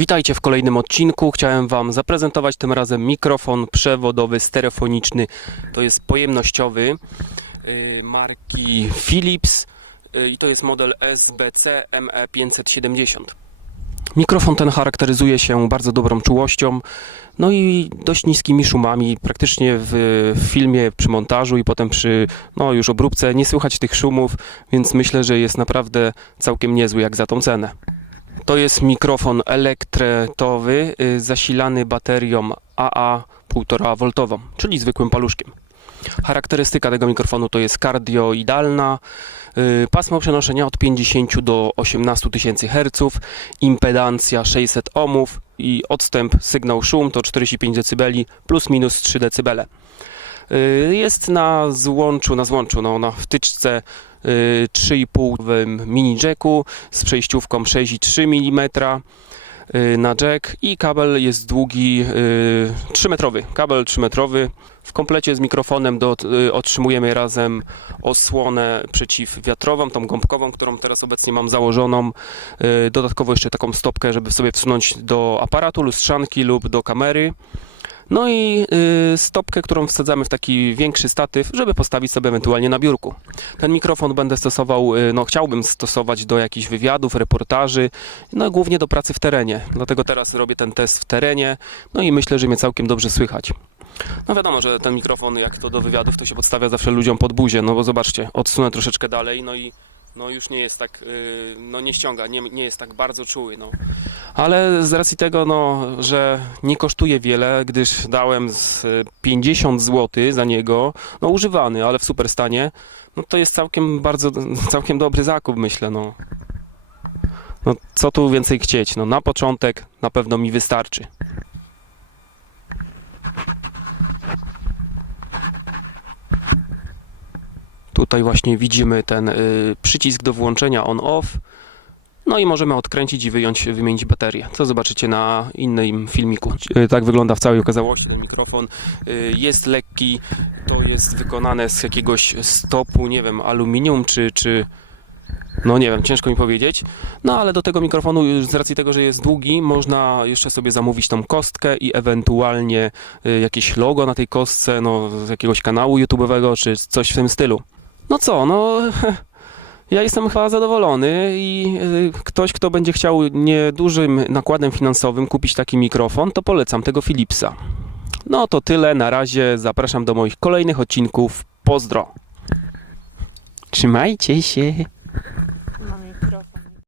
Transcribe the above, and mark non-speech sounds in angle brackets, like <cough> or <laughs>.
Witajcie w kolejnym odcinku. Chciałem Wam zaprezentować tym razem mikrofon przewodowy stereofoniczny. To jest pojemnościowy yy, marki Philips yy, i to jest model SBC ME570. Mikrofon ten charakteryzuje się bardzo dobrą czułością, no i dość niskimi szumami. Praktycznie w filmie, przy montażu i potem przy no, już obróbce nie słychać tych szumów, więc myślę, że jest naprawdę całkiem niezły jak za tą cenę. To jest mikrofon elektretowy y, zasilany baterią AA 1,5V, czyli zwykłym paluszkiem. Charakterystyka tego mikrofonu to jest kardioidalna, y, pasmo przenoszenia od 50 do 18 tysięcy Hz, impedancja 600 ohmów i odstęp sygnał szum to 45 dB plus minus 3 dB. Y, Jest na złączu, na złączu, no, na wtyczce y, 3,5 w mini jacku z przejściówką 6,3 mm y, na jack i kabel jest długi y, 3 metrowy. Kabel 3 metrowy. W komplecie z mikrofonem do, y, otrzymujemy razem osłonę przeciwwiatrową, tą gąbkową, którą teraz obecnie mam założoną. Y, Dodatkowo jeszcze taką stopkę, żeby sobie wsunąć do aparatu, lustrzanki lub do kamery. No i y, stopkę, którą wsadzamy w taki większy statyw, żeby postawić sobie ewentualnie na biurku. Ten mikrofon będę stosował, y, no chciałbym stosować do jakichś wywiadów, reportaży, no głównie do pracy w terenie. Dlatego teraz robię ten test w terenie, no i myślę, że mnie całkiem dobrze słychać. No wiadomo, że ten mikrofon, jak to do wywiadów, to się podstawia zawsze ludziom pod buzię, no bo zobaczcie, odsunę troszeczkę dalej, no i no już nie jest tak, y, no nie ściąga, nie, nie jest tak bardzo czuły, no. Ale z racji tego, no, że nie kosztuje wiele, gdyż dałem z y, 50 zł za niego, no używany, ale w super stanie, no to jest całkiem bardzo, całkiem dobry zakup, myślę, no. No co tu więcej chcieć, no na początek na pewno mi wystarczy. Tutaj właśnie widzimy ten y, przycisk do włączenia on-off. No i możemy odkręcić i wyjąć, wymienić baterię. Co zobaczycie na innym filmiku. Y, Tak wygląda w całej okazałości ten mikrofon. Y, Jest lekki, to jest wykonane z jakiegoś stopu, nie wiem, aluminium czy, czy no nie wiem, ciężko mi powiedzieć. No ale do tego mikrofonu, z racji tego, że jest długi, można jeszcze sobie zamówić tą kostkę i ewentualnie jakieś logo na tej kostce, no z jakiegoś kanału YouTube'owego czy coś w tym stylu. No co, no <laughs> ja jestem chyba zadowolony i y, ktoś, kto będzie chciał niedużym nakładem finansowym kupić taki mikrofon, to polecam tego Philipsa. No to tyle, na razie zapraszam do moich kolejnych odcinków. Pozdro! Trzymajcie się!